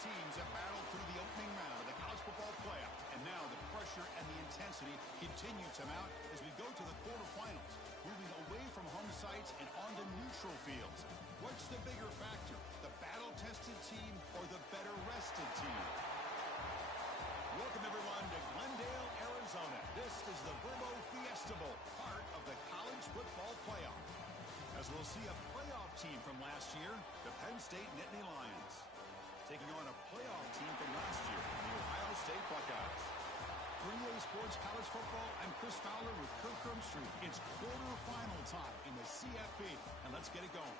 teams have battled through the opening round of the college football playoff. And now the pressure and the intensity continue to mount as we go to the quarterfinals, moving away from home sites and onto neutral fields. What's the bigger factor, the battle-tested team or the better-rested team? Welcome, everyone, to Glendale, Arizona. This is the Vrbo Fiesta Bowl, part of the college football playoff. As we'll see a playoff team from last year, the Penn State Nittany Lions, taking on a playoff team from last year, the Ohio State Buckeyes. For EA Sports College Football, I'm Chris Fowler with Kirk Herbstreit. It's quarterfinal time in the CFP, and let's get it going.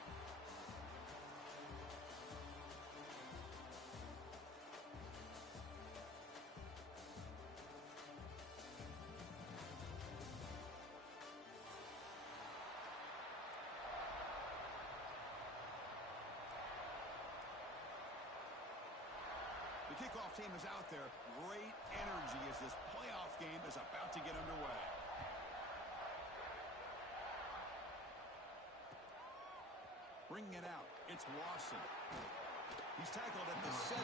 The kickoff team is out there. Great energy as this playoff game is about to get underway. Bringing it out, it's Lawson. He's tackled at the 17,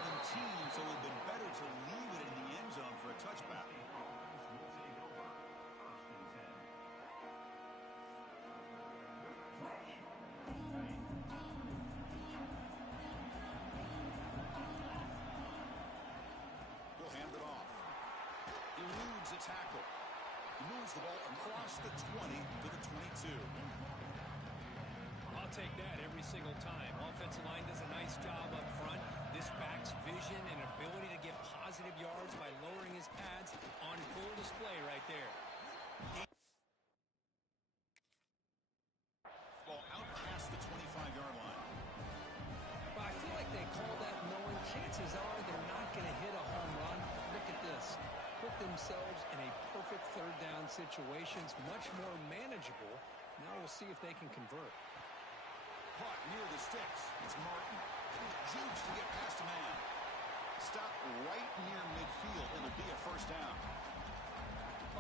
so it would have been better to leave it in the end zone for a touchback. Eludes a tackle. He moves the ball across the 20 to the 22. I'll take that every single time. Offensive line does a nice job up front. This back's vision and ability to get positive yards by lowering his pads on full display right there. Ball out past the 25-yard line. Well, I feel like they call that knowing chances are they're not going to hit a home run. Look at this. Put themselves in a perfect third down situation. It's much more manageable. Now we'll see if they can convert. Caught near the sticks. It's Martin. Jukes to get past a man. Stop right near midfield. It'll be a first down.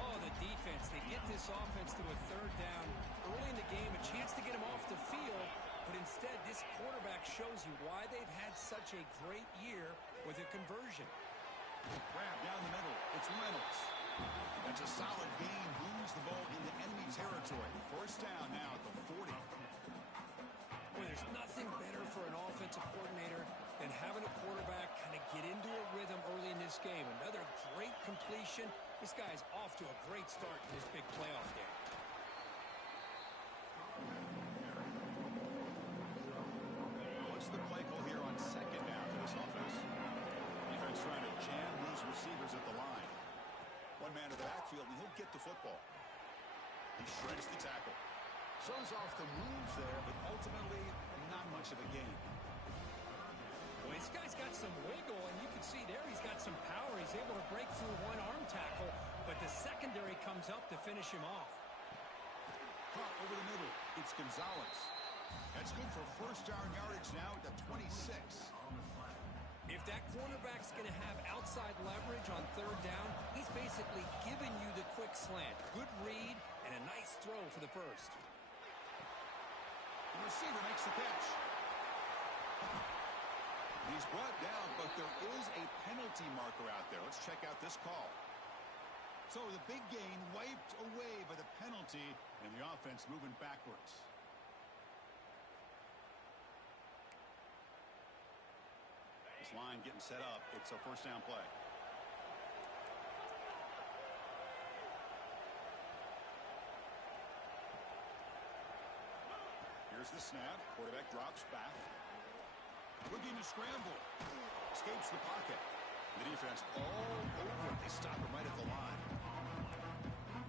Oh, the defense. They get this offense to a third down early in the game. A chance to get him off the field. But instead, this quarterback shows you why they've had such a great year with a conversion. Grab down the middle. It's Reynolds. That's a solid gain. Moves the ball into enemy territory. First down now at the 40. Well, there's nothing better for an offensive coordinator than having a quarterback kind of get into a rhythm early in this game. Another great completion. This guy's off to a great start in this big playoff game. What's the play call here on second down for this offense? Defense trying to jam these receivers at the line. One man to the backfield, and he'll get the football. He shreds the tackle. Shows off the moves there, but ultimately not much of a gain. Well, this guy's got some wiggle, and you can see there he's got some power. He's able to break through one arm tackle, but the secondary comes up to finish him off. Caught over the middle. It's Gonzalez. That's good for first down yardage now at the 26. If that cornerback's going to have outside leverage on third down, he's basically giving you the quick slant. Good read and a nice throw for the first. The receiver makes the catch. He's brought down, but there is a penalty marker out there. Let's check out this call. So the big gain wiped away by the penalty, and the offense moving backwards. This line getting set up. It's a first down play. Here's the snap. Quarterback drops back. Looking to scramble. Escapes the pocket. The defense all over it. They stop him right at the line.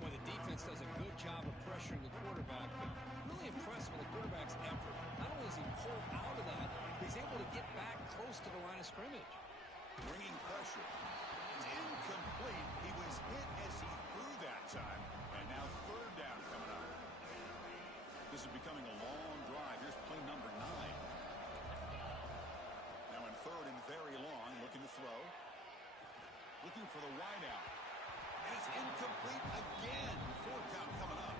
Well, the defense does a good job of pressuring the quarterback, but really impressed with the quarterback's effort. Not only is he pulled out of that, he's able to get back close to the line of scrimmage. Bringing pressure. It's incomplete. He was hit as he threw that time, and now third down coming up. This is becoming a long drive. Here's play number 9. Now in third and very long, looking to throw. Looking for the wideout. It's incomplete again. Fourth down coming up.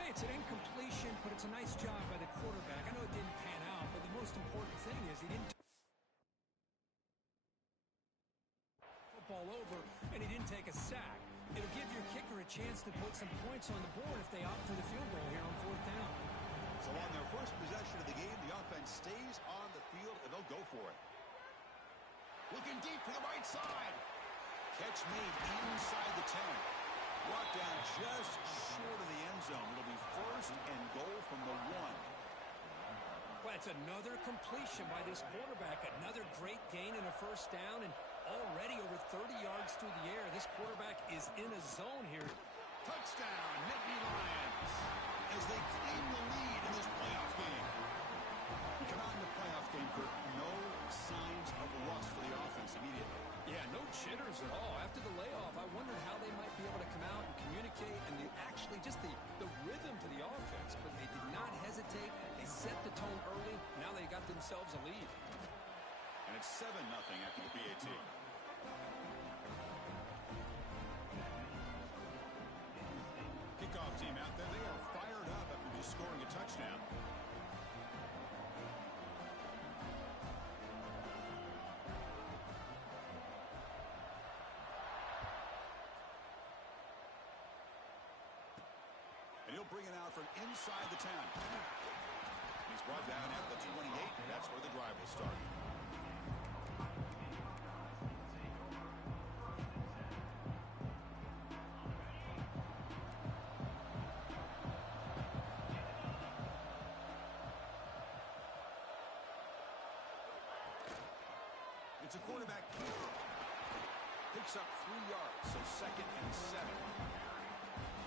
Hey, it's an incompletion, but it's a nice job by the quarterback. I know it didn't pan out, but the most important thing is he didn't ball over, and he didn't take a sack. It'll give your kicker a chance to put some points on the board if they opt for the field goal here on 4th down. So on their first possession of the game, the offense stays on the field, and they'll go for it. Looking deep to the right side. Catch made inside the 10. Brought down just short of the end zone. It'll be 1st and goal from the 1. Well, it's another completion by this quarterback. Another great gain in a 1st down, and already over 30 yards through the air. This quarterback is in a zone here. Touchdown, Nittany Lions, as they claim the lead in this playoff game. Come out in the playoff game, Kurt. No signs of rust for the offense immediately. Yeah, no jitters at all. After the layoff, I wondered how they might be able to come out and communicate and actually just the rhythm to the offense. But they did not hesitate. They set the tone early. Now they got themselves a lead. And it's 7-0 after the PAT. Kickoff team out there. They are fired up after just scoring a touchdown. And he'll bring it out from inside the 10. He's brought down at the 28. That's where the drive will start. It's a quarterback keeper. Picks up 3 yards, so 2nd and 7.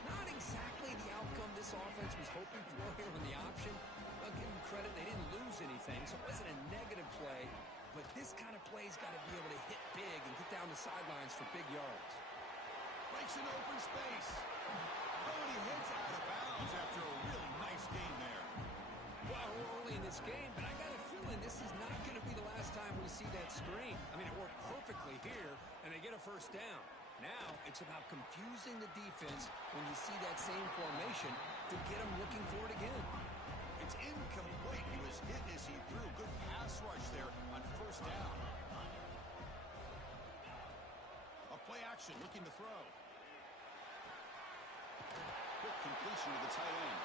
Not exactly the outcome this offense was hoping for here on the option. I'll give them credit. They didn't lose anything, so it wasn't a negative play. But this kind of play's got to be able to hit big and get down the sidelines for big yards. Breaks into open space. Oh, and he hits out of bounds after a really nice game there. Well, we're early in this game, but I got a feeling this is not going to be the last time we see that screen. I mean, it worked perfectly here, and they get a 1st down. Now it's about confusing the defense when you see that same formation to get them looking for it again. It's incomplete. He was hit as he threw. Good pass rush there on 1st down. A play action looking to throw. Quick completion to the tight end.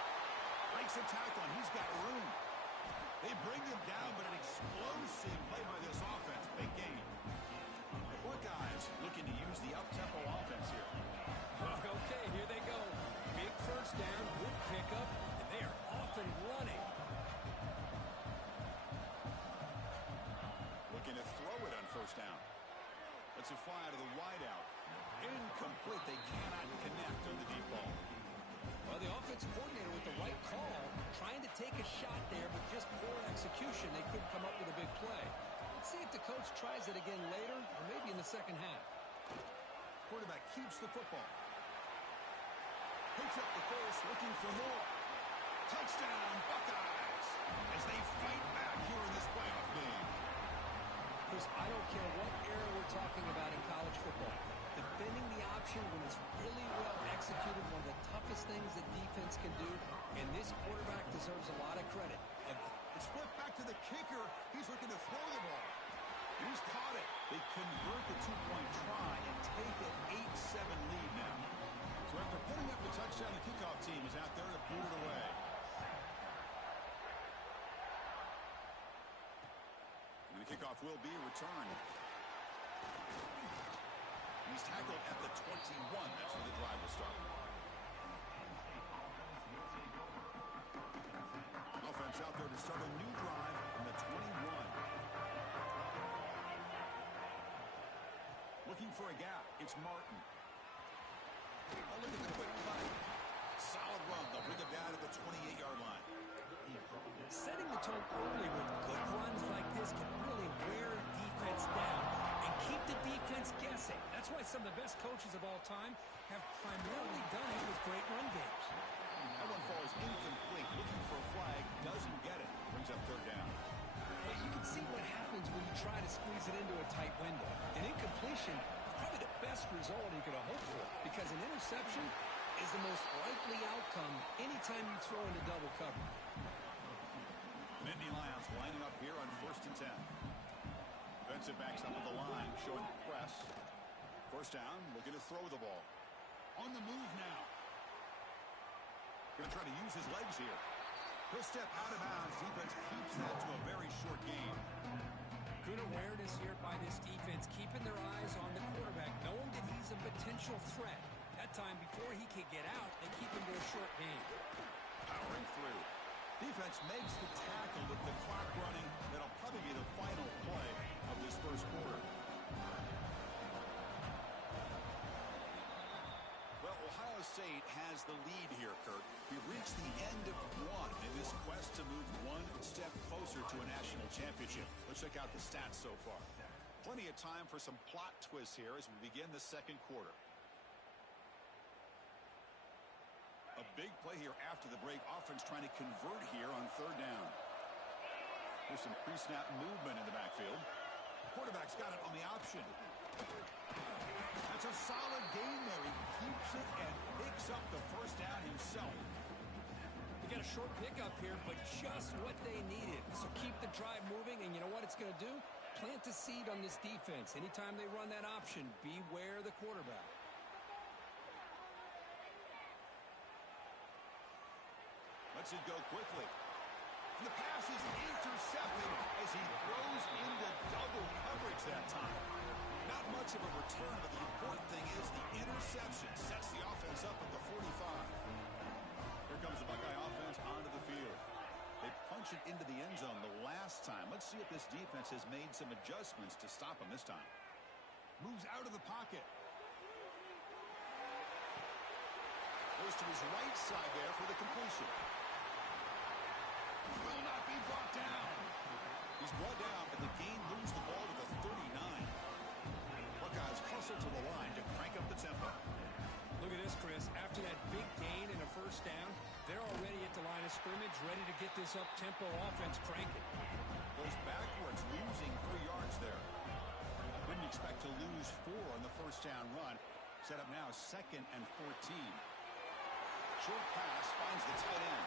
Breaks a tackle, and he's got room. They bring him down, but an explosive play by this offense. Big gain. The Buckeyes looking to use the up-tempo offense here. Okay, here they go. Big 1st down, good pickup, and they are off and running. Looking to throw it on 1st down. Let's it fly to the wideout. Incomplete. They cannot connect on the deep ball. Well, the offensive coordinator with the right call, trying to take a shot there, but just poor execution. They couldn't come up with a big play. Let's see if the coach tries it again later, or maybe in the 2nd half. Quarterback keeps the football. Picks up the first, looking for more. Touchdown, Buckeyes, as they fight back here in this playoff game. Chris, I don't care what era we're talking about in college football. Defending the option when it's really well executed, one of the toughest things that defense can do, and this quarterback deserves a lot of credit. It's flipped back to the kicker. He's looking to throw the ball. And he's caught it. They convert the 2-point try and take an 8-7 lead now. So after putting up the touchdown, the kickoff team is out there to boot it away. And the kickoff will be returned. He's tackled at the 21. That's where the drive will start. Offense out there to start a new drive from the 21. Looking for a gap. It's Martin. Oh, look at the quick play. Solid run. They'll bring it down to the 28-yard line. Setting the tone early with good runs like this can really wear defense down and keep the defense guessing. That's why some of the best coaches of all time have primarily done it with great run games. That one falls incomplete. Looking for a flag. Doesn't get it. Brings up 3rd down. But you can see what happens when you try to squeeze it into a tight window. An incompletion is probably the best result you could have hoped for, because an interception is the most likely outcome anytime you throw into double cover. Nittany Lions lining up here on 1st and 10. Defensive backs up at the line, showing press. First down, looking to throw the ball. On the move now. Going to try to use his legs here. He'll step out of bounds. Defense keeps that to a very short gain. Good awareness here by this defense, keeping their eyes on the quarterback, knowing that he's a potential threat. That time, before he could get out, they keep him to a short gain. Powering through. Defense makes the tackle with the clock running. That'll probably be the final play of this first quarter. Well, Ohio State has the lead here, Kirk. We reached the end of one in this quest to move one step closer to a national championship. Let's check out the stats so far. Plenty of time for some plot twists here as we begin the second quarter. A big play here after the break. Offense trying to convert here on third down. There's some pre-snap movement in the backfield. Quarterback's got it on the option. That's a solid gain there. He keeps it and picks up the first down himself. They got a short pickup here, but just what they needed. So keep the drive moving, and you know what it's going to do? Plant a seed on this defense. Anytime they run that option, beware the quarterback. Lets it go quickly. And the pass is intercepted as he throws into double coverage that time. Not much of a return, but the important thing is the interception sets the offense up at the 45. Here comes the Buckeye offense onto the field. They punch it into the end zone the last time. Let's see if this defense has made some adjustments to stop him this time. Moves out of the pocket. Goes to his right side there for the completion. Will not be brought down. He's brought down, but the gain moves the ball to the 39. Buckeyes hustle to the line to crank up the tempo. Look at this, Chris. After that big gain and a first down, they're already at the line of scrimmage, ready to get this up-tempo offense cranking. Goes backwards, losing 3 yards there. Didn't expect to lose 4 on the first down run. Set up now 2nd and 14. Short pass finds the tight end.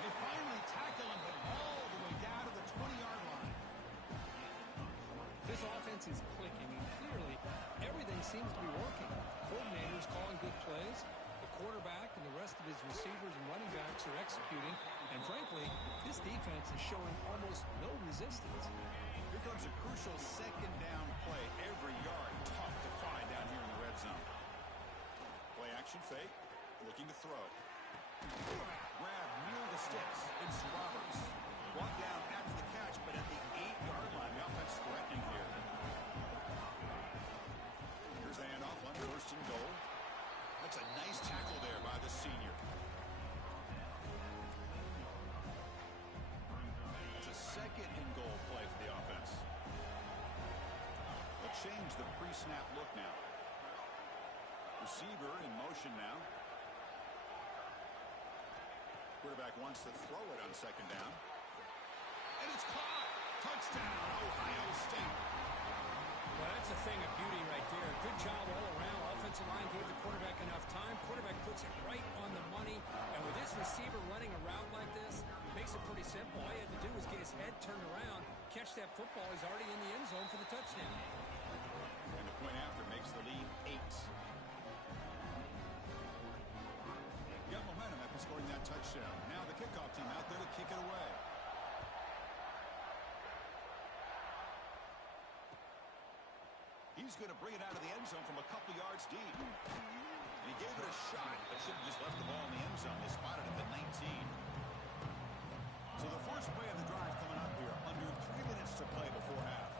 They finally tackle him, but all the way down to the 20-yard line. This offense is clicking, and clearly everything seems to be working. Coordinators calling good plays. The quarterback and the rest of his receivers and running backs are executing. And frankly, this defense is showing almost no resistance. Here comes a crucial second down play. Every yard tough to find down here in the red zone. Play action fake. Looking to throw. Grab near the sticks. It's Roberts. Brought down after the catch, but at the 8-yard line. The offense threatening here. Here's the handoff on 1st and goal. That's a nice tackle there by the senior. That's a 2nd and goal play for the offense. They'll change the pre-snap look now. Receiver in motion now. Quarterback wants to throw it on 2nd down. And it's caught. Touchdown, Ohio State. Well, that's a thing of beauty right there. Good job all around. Offensive line gave the quarterback enough time. Quarterback puts it right on the money. And with this receiver running around like this, makes it pretty simple. All he had to do was get his head turned around, catch that football. He's already in the end zone for the touchdown. And the point after makes the lead 8. Got momentum after scoring that touchdown. Now the kickoff team out there to kick it away. He's going to bring it out of the end zone from a couple yards deep. And he gave it a shot, but should have just left the ball in the end zone. They spotted it at the 19. So the first play of the drive coming up here. Under 3 minutes to play before half.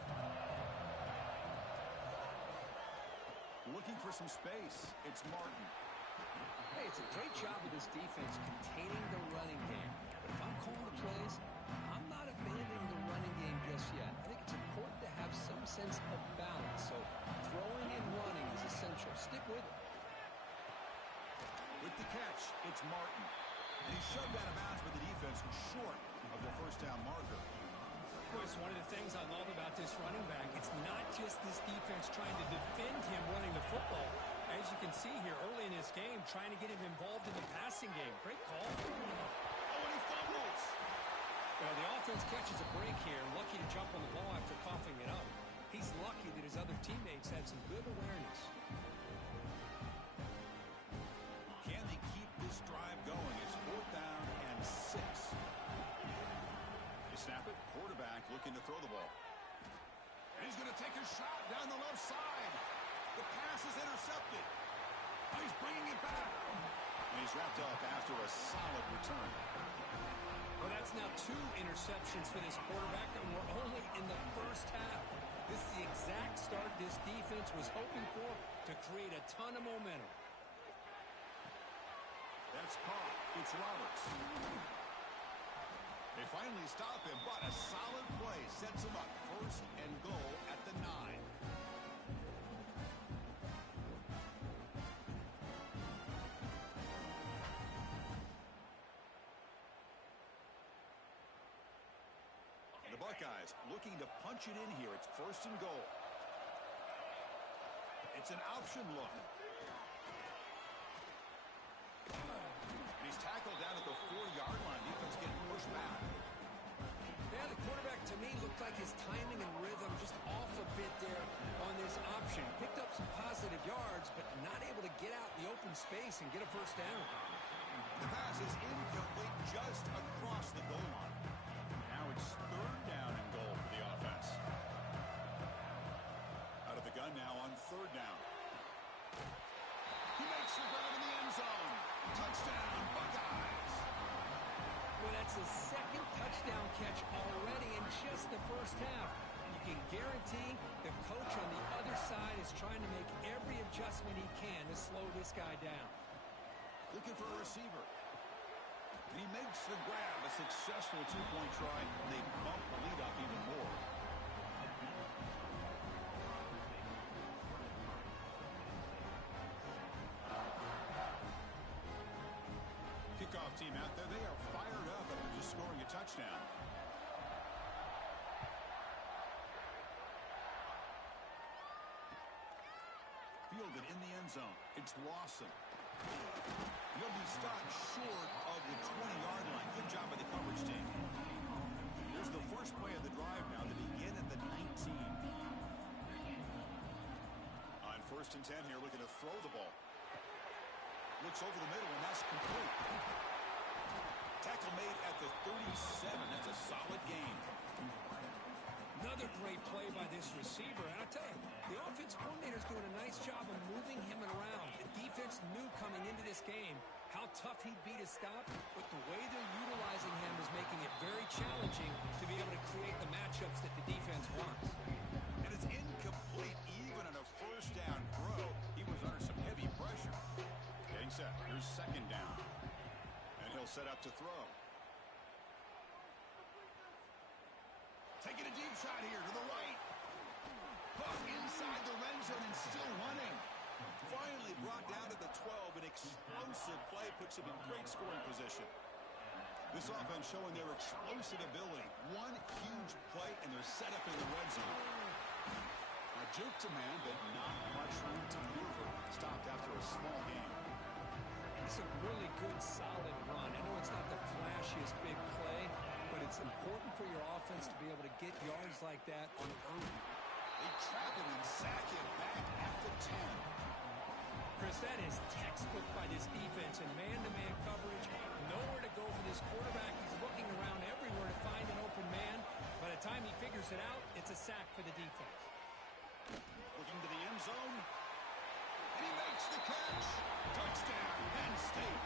Looking for some space. It's Martin. Hey, it's a great job of this defense containing the running game. But if I'm calling the plays, I'm not abandoning the running game just yet. I think it's important to have some sense of balance. So throwing and running is essential. Stick with it. With the catch, it's Martin. And he's shoved out of bounds by the defense short of the first down marker. Boy, it's one of the things I love about this running back. It's not just this defense trying to defend him running the football. As you can see here early in this game, trying to get him involved in the passing game. Great call. Oh, and he fumbles. Well, the offense catches a break here. Lucky to jump on the ball after coughing it up. He's lucky that his other teammates had some good awareness. Can they keep this drive going? It's 4th down and 6. They snap it. Quarterback looking to throw the ball. And he's going to take a shot down the left side. The pass is intercepted. He's bringing it back. And he's wrapped up after a solid return. Well, that's now 2 interceptions for this quarterback, and we're only in the first half. This is the exact start this defense was hoping for to create a ton of momentum. That's caught. It's Roberts. They finally stop him, but a solid play sets him up. 1st and goal at the 9. The Buckeyes looking to punch it in here. It's 1st and goal. It's an option look. And he's tackled down at the 4-yard line. Defense getting pushed back. Yeah, the quarterback to me looked like his timing and rhythm just off a bit there on this option. Picked up some positive yards, but not able to get out in the open space and get a 1st down. The pass is incomplete just across the goal line. Now it's 3rd down and goal for the offense. Out of the gun now on 3rd down. He makes the grab in the end zone. Touchdown, Buckeyes. Well, that's the 2nd touchdown catch already in just the first half. You can guarantee the coach on the other side is trying to make every adjustment he can to slow this guy down. Looking for a receiver. And he makes the grab. A successful 2-point try. And they bump the lead up even more. Kickoff team out there. They are fired up after just scoring a touchdown. Fielded in the end zone. It's Lawson. He'll be stopped short of the 20-yard line. Good job by the coverage team. Here's the first play of the drive now. They begin at the 19. On 1st and 10 here, looking to throw the ball. Looks over the middle, and that's complete. Tackle made at the 37. That's a solid gain. Another great play by this receiver. And I'll tell you, the offense coordinator's doing a nice job of moving him around. The defense knew coming into this game how tough he'd be to stop, but the way they're utilizing him is making it very challenging to be able to create the matchups that the defense wants. And it's incomplete even on a 1st down throw. He was under some heavy pressure. Getting set. Here's 2nd down. And he'll set up to throw. Taking a deep shot here to the right. Caught inside the red zone and still running. Finally brought down to the 12. An explosive play puts him in great scoring position. This offense showing their explosive ability. One huge play and they're set up in the red zone. A jerk to man, but not much room to maneuver. Stopped after a small gain. It's a really good, solid run. I know it's not the flashiest big play, but it's important for your offense to be able to get yards like that on early. They trap him and sack him back at the 10. Chris, that is textbook by this defense and man-to-man coverage. Nowhere to go for this quarterback. He's looking around everywhere to find an open man. By the time he figures it out, it's a sack for the defense. Looking to the end zone. And he makes the catch. Touchdown, Penn State.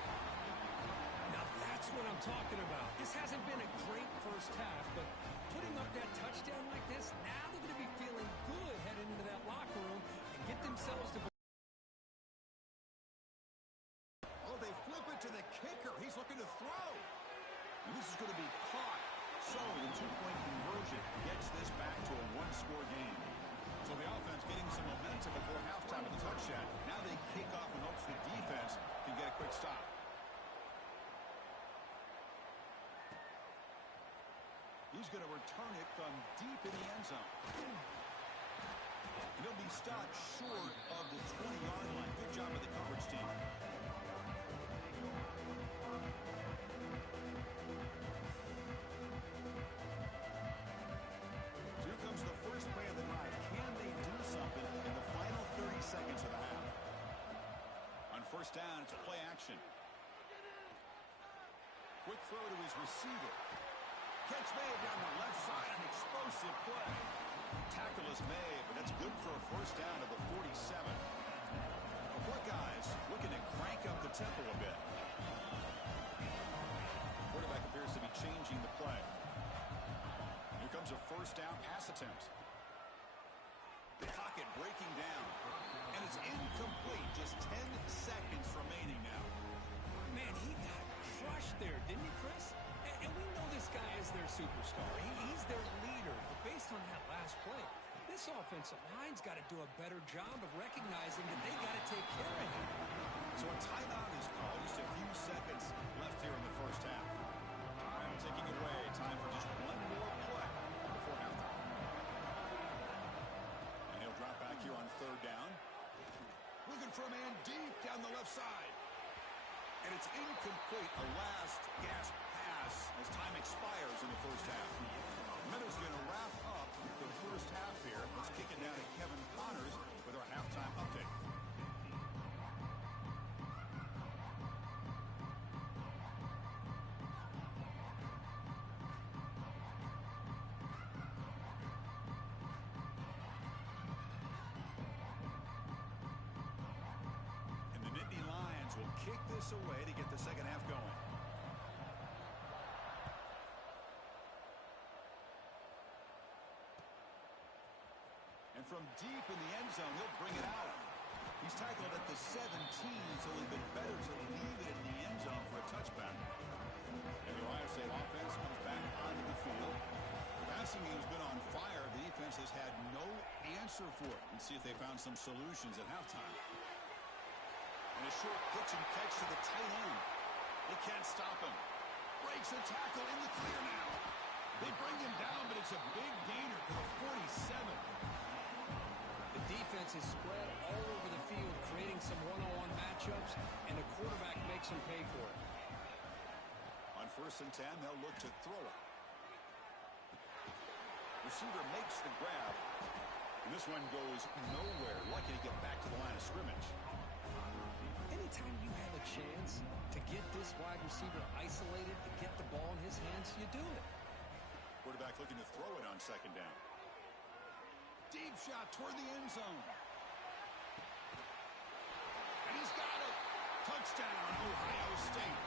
Now that's what I'm talking about. This hasn't been a great first half, but putting up that touchdown like this, now they're going to be feeling good heading into that locker room and get themselves to... Oh, they flip it to the kicker. He's looking to throw. And this is going to be caught. So the 2-point conversion gets this back to a 1-score game. So the offense getting some momentum before halftime of the touchdown. Now they kick off in hopes the defense can get a quick stop. He's going to return it from deep in the end zone. And he'll be stopped short of the 20-yard line. Good job by the coverage team. Here comes the first play of the night. first down. It's a play action. Quick throw to his receiver. Catch made down the left side. An explosive play. Tackle is made, but that's good for a first down to the 47. The Buckeyes looking to crank up the tempo a bit. Quarterback appears to be changing the play. Here comes a first down pass attempt. The pocket breaking down. And it's incomplete. Just 10 seconds remaining now. Man, he got crushed there, didn't he, Chris? And we know this guy is their superstar. He's their leader. But based on that last play, this offensive line's got to do a better job of recognizing that they got to take care of him. So a timeout is called. Just a few seconds left here in the first half. Time ticking away. Time for just one more play before halftime. And he'll drop back here on third down. Looking for a man deep down the left side. And it's incomplete. A last gasp pass as time expires in the first half. Meadows going to wrap up the first half here. Let's kick it down to Kevin Connors with our halftime update. And the Nittany Lions will kick this away to get the second half going. From deep in the end zone, he'll bring it out. He's tackled at the 17, so it'll been better to leave it in the end zone for a touchback. And the Ohio State offense comes back onto the field. The passing game's been on fire. The defense has had no answer for it. Let's see if they found some solutions at halftime. And a short pitch and catch to the tight end. They can't stop him. Breaks a tackle in the clear now. They bring him down, but it's a big gainer to the 47. The defense is spread all over the field, creating some one-on-one matchups, and the quarterback makes them pay for it. On 1st and 10, they'll look to throw it. Receiver makes the grab. And this one goes nowhere. Lucky to get back to the line of scrimmage. Anytime you have a chance to get this wide receiver isolated, to get the ball in his hands, you do it. Quarterback looking to throw it on second down. Deep shot toward the end zone. And he's got it. Touchdown, Ohio State.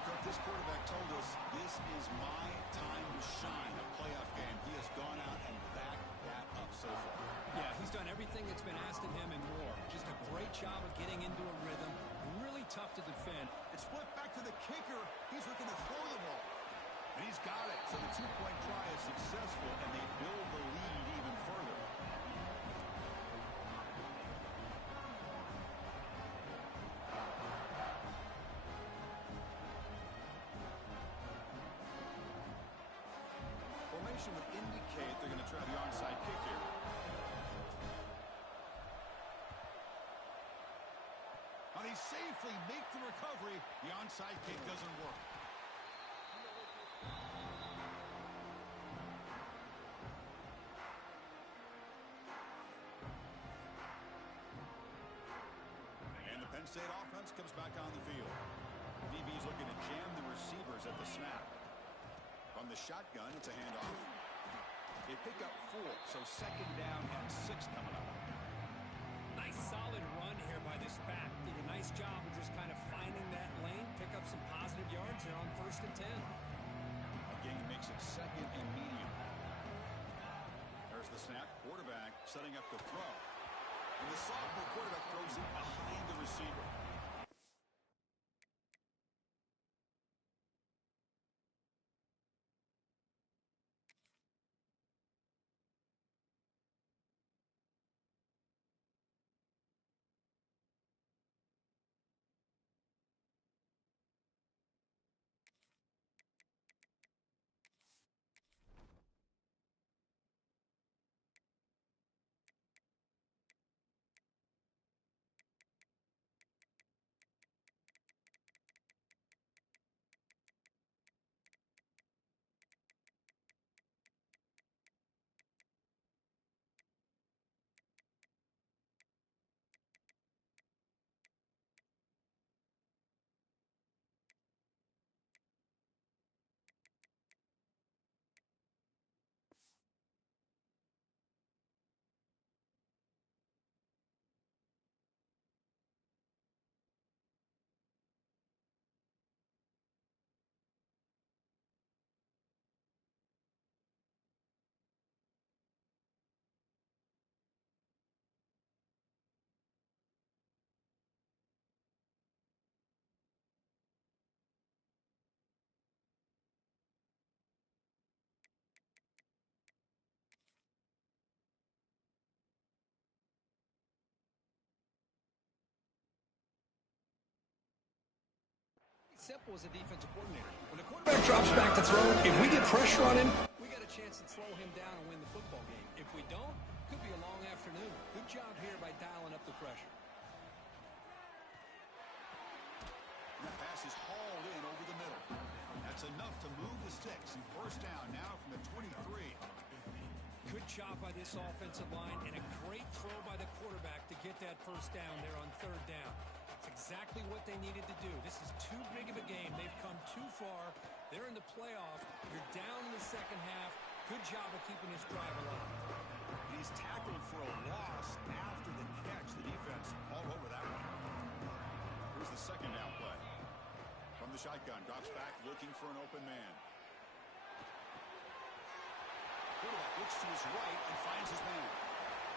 Because this quarterback told us this is my time to shine, a playoff game. He has gone out and backed that up so far. Yeah, he's done everything that's been asked of him and more. Just a great job of getting into a rhythm. Really tough to defend. It's flipped back to the kicker. He's looking to throw the ball. And he's got it. So the two-point try is successful, and they build the lead even further. Formation would indicate they're going to try the onside kick here. Now they safely make the recovery. The onside kick doesn't work. Penn State offense comes back on the field. DB's looking to jam the receivers at the snap. From the shotgun, it's a handoff. They pick up 4, so second down and 6 coming up. Nice solid run here by this back. Did a nice job of just kind of finding that lane, pick up some positive yards there on 1st and 10. Again, makes it second and medium. There's the snap. Quarterback setting up the throw. And the sophomore quarterback throws it behind the receiver. simple as a defensive coordinator. When the quarterback drops back to throw, if we get pressure on him, we got a chance to slow him down and win the football game. If we don't, could be a long afternoon. Good job here by dialing up the pressure. And that pass is hauled in over the middle. That's enough to move the sticks. And first down now from the 23. Good job by this offensive line and a great throw by the quarterback to get that first down there on third down. It's exactly what they needed to do. This is too big of a game. They've come too far. They're in the playoff. You're down in the second half. Good job of keeping this drive alive. He's tackled for a loss after the catch. The defense all over that one. Here's the second down play. From the shotgun, drops back looking for an open man. Quarterback looks to his right and finds his man.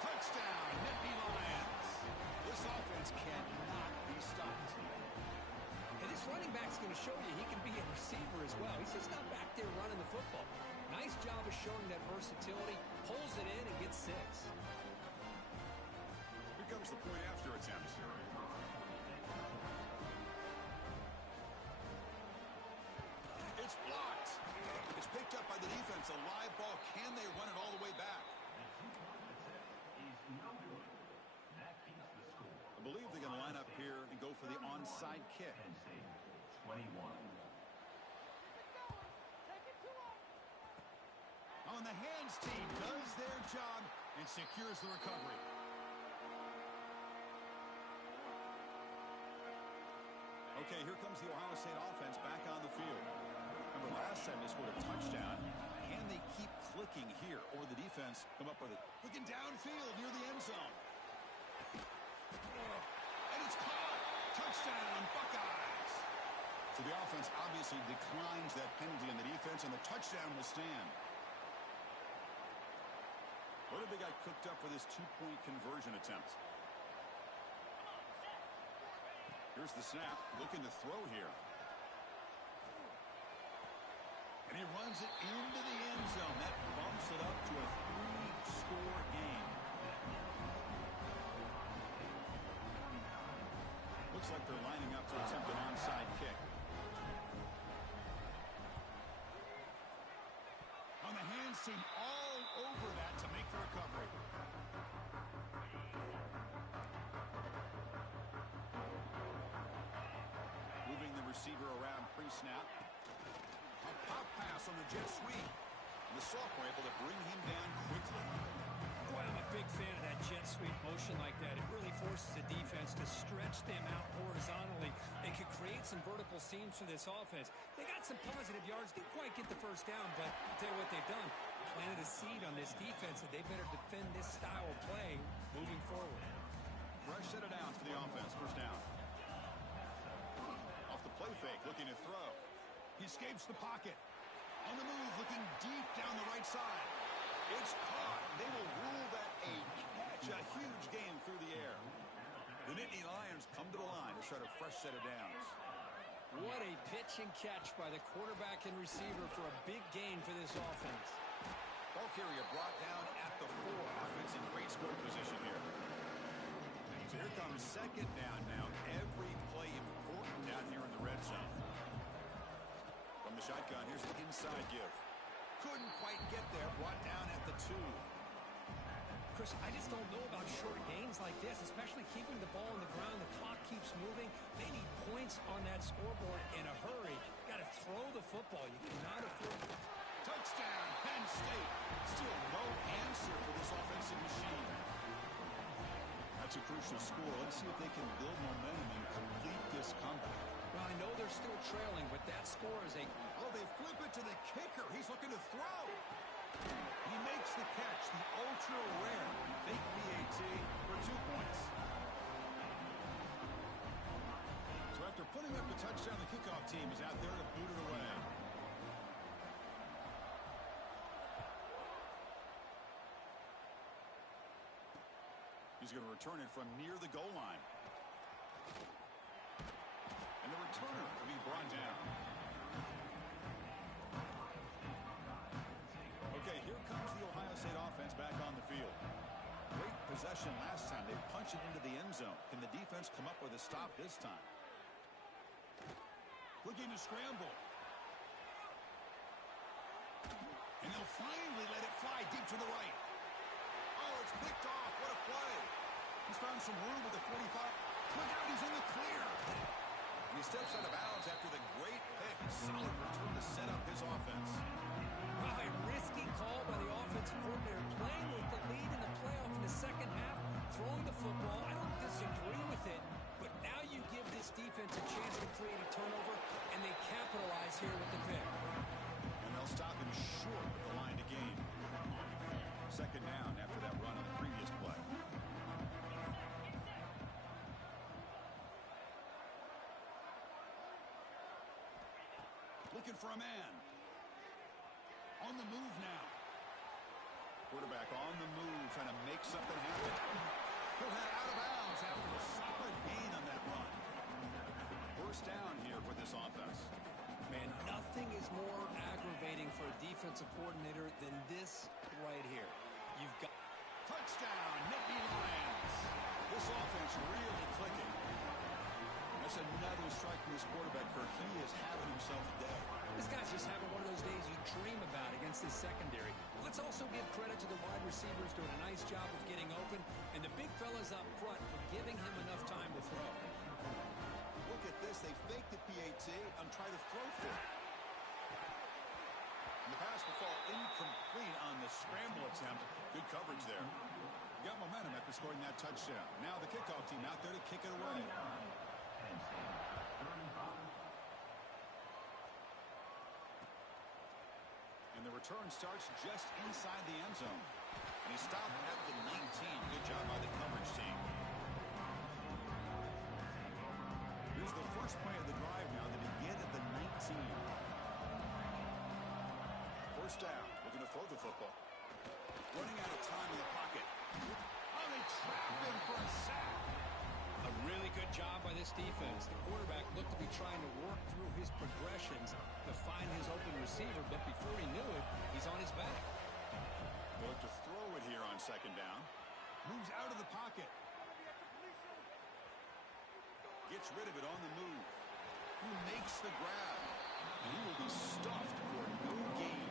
Touchdown, Nittany Lions. This offense cannot be stopped. And this running back's going to show you he can be a receiver as well. He's just not back there running the football. Nice job of showing that versatility. Pulls it in and gets 6. Here comes the point after attempt. It's blocked. It's picked up by the defense. A live ball. Can they run it all the way back? I believe they're going to line up here and go for the onside kick. 21. On the hands team does their job and secures the recovery. Okay, here comes the Ohio State offense back on the field. Remember last time they scored a touchdown. Can they keep clicking here, or the defense come up with it? Looking downfield near the end zone. And it's caught. Touchdown, Buckeyes. So the offense obviously declines that penalty on the defense, and the touchdown will stand. What have they got cooked up for this two-point conversion attempt? Here's the snap, looking to throw here. And he runs it into the end zone. That bumps it up to a 3-score game. Looks like they're lining up to attempt an onside kick. On the hands team, all over that to make the recovery. Moving the receiver around pre-snap. A pop pass on the jet sweep. And the sophomore able to bring him down quickly. Boy, I'm a big fan of that jet sweep motion like that. It really forces the defense to stretch them out horizontally. They could create some vertical seams for this offense. They got some positive yards. Didn't quite get the first down, but I'll tell you what they've done. Planted a seed on this defense, and they better defend this style of play moving forward. Fresh set of downs for the offense. First down. Off the play fake, looking to throw. He escapes the pocket. On the move, looking deep down the right side. It's caught. They will rule that a catch. A huge game through the air. The Nittany Lions come to the line to start a fresh set of downs. What a pitch and catch by the quarterback and receiver for a big gain for this offense. Ball carrier brought down at the 4. Offense in great scoring position here. So here comes second down now. Every play important down here in the red zone. From the shotgun, here's the inside give. Couldn't quite get there. Brought down at the 2. Chris, I just don't know about short gains like this, especially keeping the ball on the ground. The clock keeps moving. They need points on that scoreboard in a hurry. Got to throw the football. You cannot afford it. Touchdown, Penn State. Still no answer for this offensive machine. That's a crucial score. Let's see if they can build momentum and complete this comeback. Well, I know they're still trailing, but that score is a... Oh, they flip it to the kicker. He's looking to throw. He makes the catch, the ultra-rare fake PAT for 2 points. So after putting up a touchdown, the kickoff team is out there to boot it away. He's going to return it from near the goal line. And the returner will be brought down. Okay, here comes the Ohio State offense back on the field. Great possession last time. They punched it into the end zone. Can the defense come up with a stop this time? Looking to scramble. And they'll finally let it fly deep to the right. Oh, it's picked off. What a play. He's found some room with the 45. Look out, he's in the clear. And he steps out of bounds after the great pick. Solid return to set up his offense. Wow, a risky call by the offensive coordinator, playing with the lead in the playoff in the second half, throwing the football. I don't disagree with it, but now you give this defense a chance to create a turnover, and they capitalize here with the pick. And they'll stop him short of the line to gain. Second down after that run on the previous play. Looking for a man. On the move now. Quarterback on the move, trying to make something happen. He'll head out of bounds after a solid gain on that run. First down here for this offense. Man, nothing is more aggravating for a defensive coordinator than this right here. You've got... Touchdown, Nittany Lions. This offense really clicking. That's another strike from his quarterback, Kirk. He is having himself a day. This guy's just having one of those days you dream about against this secondary. Let's also give credit to the wide receivers doing a nice job of getting open, and the big fellas up front for giving him enough time to throw. Look at this. They faked the PAT and try to throw for it. And the pass will fall incomplete on the scramble attempt. Good coverage there. Got momentum after scoring that touchdown. Now the kickoff team out there to kick it away. And the return starts just inside the end zone. And he stopped at the 19. Good job by the coverage team. Here's the first play of the drive now. They begin at the 19. First down. Looking to throw the football. Running out of time in the pocket. Oh, they trapped him for a sack. A really good job by this defense. The quarterback looked to be trying to work through his progressions to find his open receiver, but before he knew it, he's on his back. They'll look to throw it here on second down. Moves out of the pocket. Gets rid of it on the move. Who makes the grab? And he will be stuffed for no gain.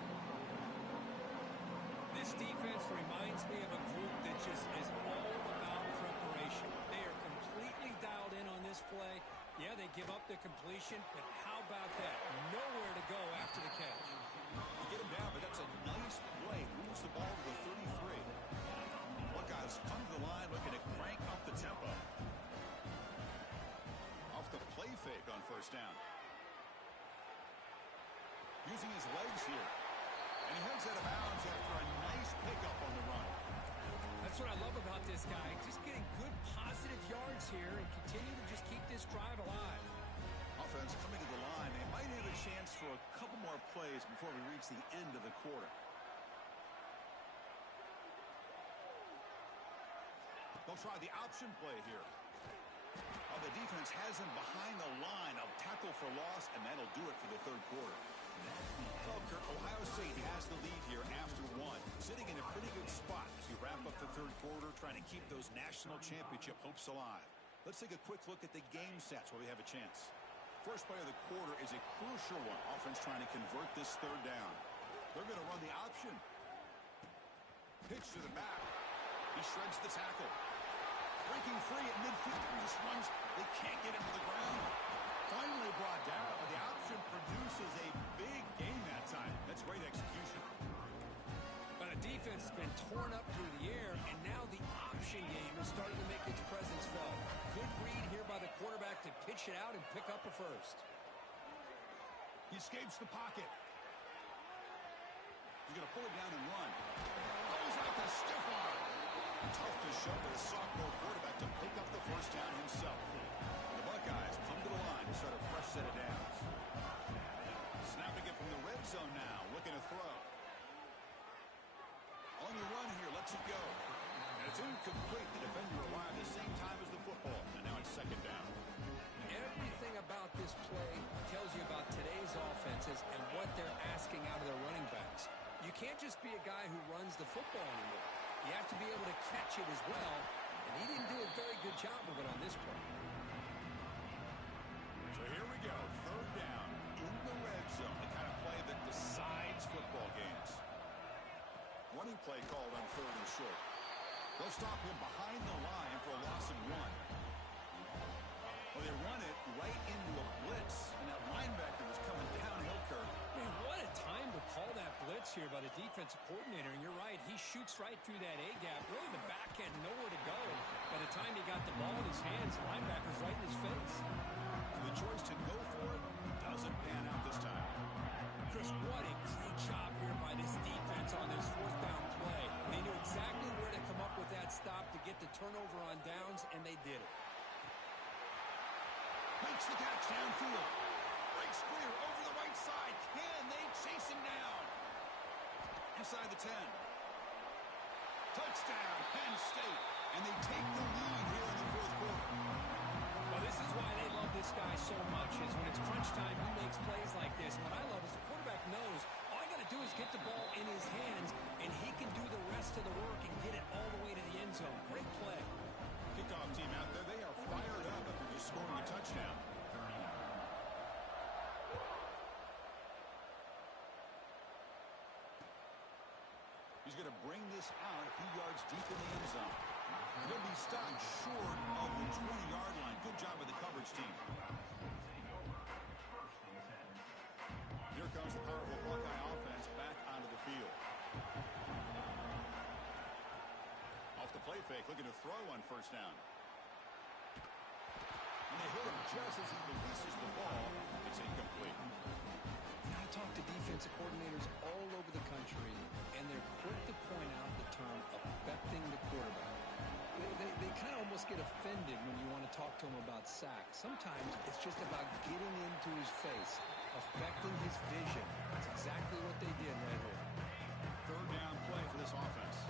This defense reminds me of a group that just is all about preparation. They are completely dialed in on this play. Yeah, they give up the completion, but how about that? Nowhere to go after the catch. You get him down, but that's a nice play. Moves the ball to the 33. Buckeyes come to the line looking to crank up the tempo. Off the play fake on first down. Using his legs here. And he heads out of bounds after a nice pickup on the run. That's what I love about this guy. Just getting good positive yards here and continue to just keep this drive alive. Offense coming to the line. They might have a chance for a couple more plays before we reach the end of the quarter. They'll try the option play here. Oh, the defense has him behind the line. A tackle for loss, and that'll do it for the third quarter. Well, Kirk, Ohio State has the lead here after one. Sitting in a pretty good spot as we wrap up the third quarter, trying to keep those national championship hopes alive. Let's take a quick look at the game stats where we have a chance. First play of the quarter is a crucial one. Offense trying to convert this third down. They're going to run the option. Pitch to the back. He shreds the tackle. Breaking free at midfield. He just runs. They can't get him to the ground. Finally brought down, but the option produces a big gain that time. That's great execution. But the defense has been torn up through the air, and now the option game is starting to make its presence felt. Good read here by the quarterback to pitch it out and pick up a first. He escapes the pocket. He's going to pull it down and run. Goes out to stiff arm. Tough to show for the sophomore quarterback to pick up the first down himself. The Buckeyes come to the line to start a fresh set of downs. Snapping it from the red zone now, looking to throw. On the run here, lets it go. And it's incomplete. The defender arrived at the same time as the football. And now it's second down. Everything about this play tells you about today's offenses and what they're asking out of their running backs. You can't just be a guy who runs the football anymore. You have to be able to catch it as well, and he didn't do a very good job of it on this play. So here we go, third down. to stop him behind the line for a loss of 1. Well, they run it right into a blitz, and that linebacker was coming downhill, Kirk. Man, what a time to call that blitz here by the defensive coordinator. And you're right, he shoots right through that A-gap. Really, the back had nowhere to go. By the time he got the ball in his hands, the linebacker's right in his face. So the choice to go for it doesn't pan out this time. Chris, what a great job here by this defense on this fourth down play. They knew exactly where to come up with that stop to get the turnover on downs, and they did it. Makes the catch downfield. Breaks clear over the right side. Can they chase him down? Inside the 10. Touchdown, Penn State. And they take the lead here in the fourth quarter. Well, this is why they love this guy so much, is when it's crunch time, he makes plays like this. And what I love is the quarterback knows all I got to do is get the ball in his hands, and he can do the rest of the work and get it all the way to the end zone. Great play. Kickoff team out there, they are fired up after just scoring a touchdown. He's going to bring this out a few yards deep in the end zone. He'll be stopped short of the 20-yard line. Good job by the coverage team. Here comes the powerful Buckeye offense back onto the field. Off the play fake, looking to throw on first down. And they hit him just as he releases the ball. It's incomplete. I talk to defensive coordinators all over the country, and they're quick to point out the term affecting the quarterback. They kind of almost get offended when you want to talk to them about sacks. Sometimes it's just about getting into his face, affecting his vision. That's exactly what they did right here. Third down play for this offense.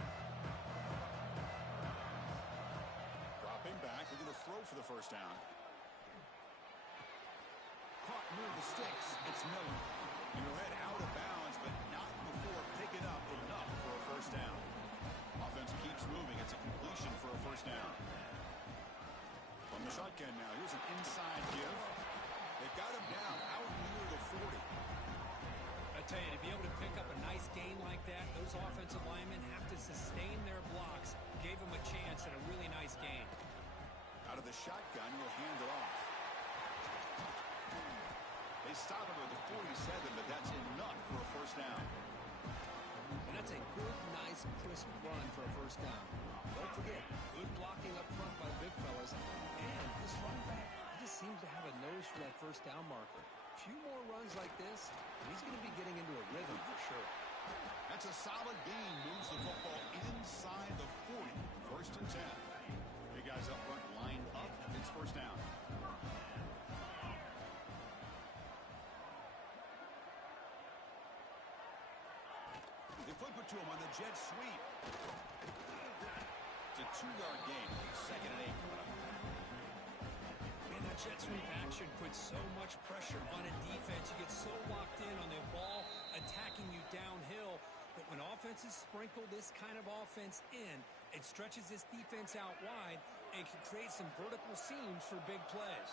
Dropping back, looking to throw for the first down. Caught near the sticks. It's Miller. You'll head out of bounds, but not before picking up enough for a first down. Offense keeps moving. It's a completion for a first down. From the shotgun now. Here's an inside give. They've got him down out near the 40. I tell you, to be able to pick up a nice gain like that, those offensive linemen have to sustain their blocks. Gave him a chance and a really nice gain. Out of the shotgun, he'll hand it off. They stop him at the 47, but that's enough for a first down. And that's a good, nice, crisp run for a first down. Don't forget, good blocking up front by the big fellas. And this running back, he just seems to have a nose for that first down marker. A few more runs like this, and he's going to be getting into a rhythm for sure. That's a solid gain. Moves the football inside the 40. First and 10. Big guys up front lined up. It's first down. They flip it to him on the jet sweep. It's a 2-yard gain. Second and 8 coming up. Man, that jet sweep action puts so much pressure on a defense. You get so locked in on the ball attacking you downhill. But when offenses sprinkle this kind of offense in, it stretches this defense out wide and can create some vertical seams for big plays.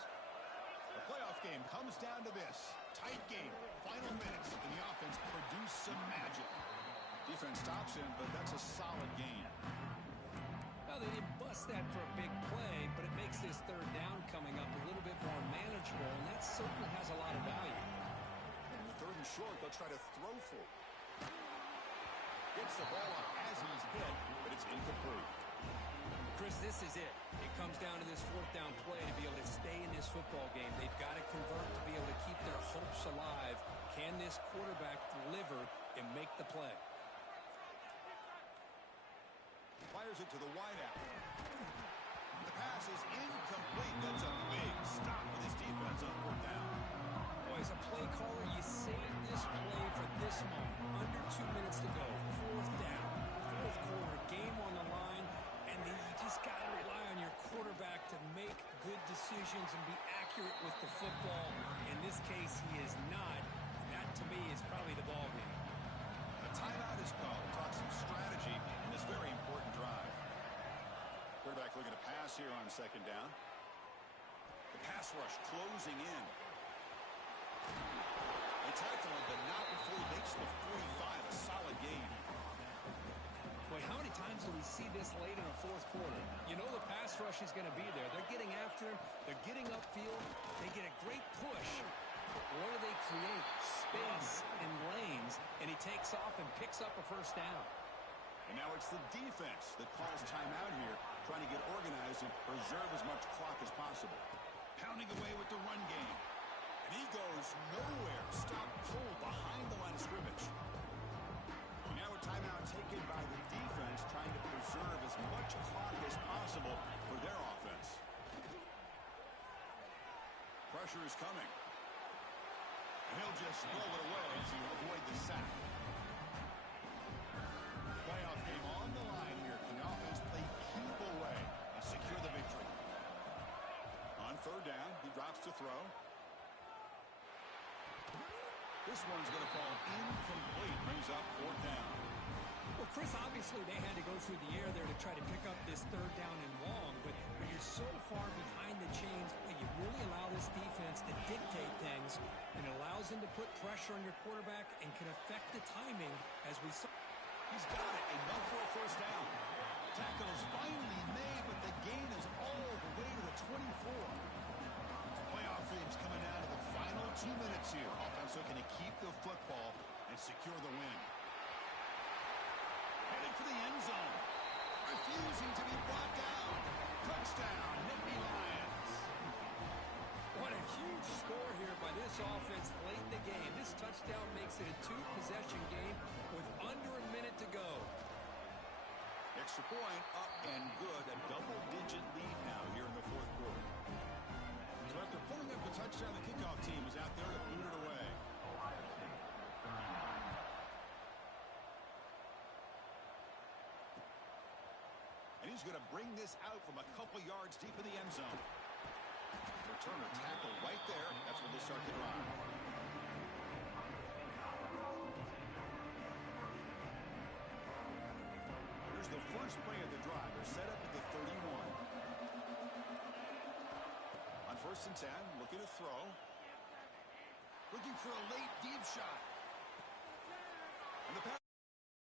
The playoff game comes down to this. Tight game. Final minutes. And the offense produced some magic. Defense stops him, but that's a solid gain. Well, they didn't bust that for a big play, but it makes this third down coming up a little bit more manageable, and that certainly has a lot of value. And the third and short, they'll try to throw for. Gets the ball up as he's hit, but it's incomplete. Chris, this is it. It comes down to this fourth down play to be able to stay in this football game. They've got to convert to be able to keep their hopes alive. Can this quarterback deliver and make the play? Fires it to the wideout. The pass is incomplete. That's a big stop with his defense on fourth down. Boy, as a play caller, you save this play for this moment. Under 2 minutes to go. Fourth down. Fourth quarter. Game on the line. And then you just got to rely on your quarterback to make good decisions and be accurate with the football. In this case, he is not. And that, to me, is probably the ball game. A timeout is called. Talk some strategy in this very important drive. Quarterback looking to pass here on second down. The pass rush closing in. They tackle him, but not before he makes the 45. A solid gain. Boy, how many times do we see this late in the fourth quarter. You know the pass rush is going to be there. They're getting after him. They're getting upfield. They get a great push. What do they create? Space and lanes, and he takes off and picks up a first down. And now it's the defense that calls timeout here, trying to get organized and preserve as much clock as possible. Pounding away with the run game. And he goes nowhere. Stop cold behind the line of scrimmage. And now a timeout taken by the defense, trying to preserve as much clock as possible for their offense. Pressure is coming. And he'll just throw it away to avoid the sack. Playoff game on the line here. Can the offense play keep away and secure the victory? On third down, he drops to throw. This one's going to fall incomplete. Brings up fourth down. Well, Chris, obviously they had to go through the air there to try to pick up this third down and long, but when you're so far behind the chains, you really allow this defense to dictate things, and it allows them to put pressure on your quarterback and can affect the timing as we saw. He's got it, enough for a first down. Tackle is finally made, but the gain is all the way to the 24. Playoff games coming down to the final 2 minutes here. Offense looking to keep the football and secure the win. Heading for the end zone. Refusing to be brought down. Touchdown, Nittany Lions. What a huge score here by this offense late in the game. This touchdown makes it a two-possession game with under a minute to go. Extra point up and good. A double-digit lead now here in the fourth quarter. So after pulling up the touchdown, the kickoff team is out there to boot it away. And he's going to bring this out from a couple yards deep in the end zone. Returner tackle right there. That's when they start the drive. Here's the first play of the drive. They're set up at the 31. On first and 10, looking to throw. Looking for a late deep shot.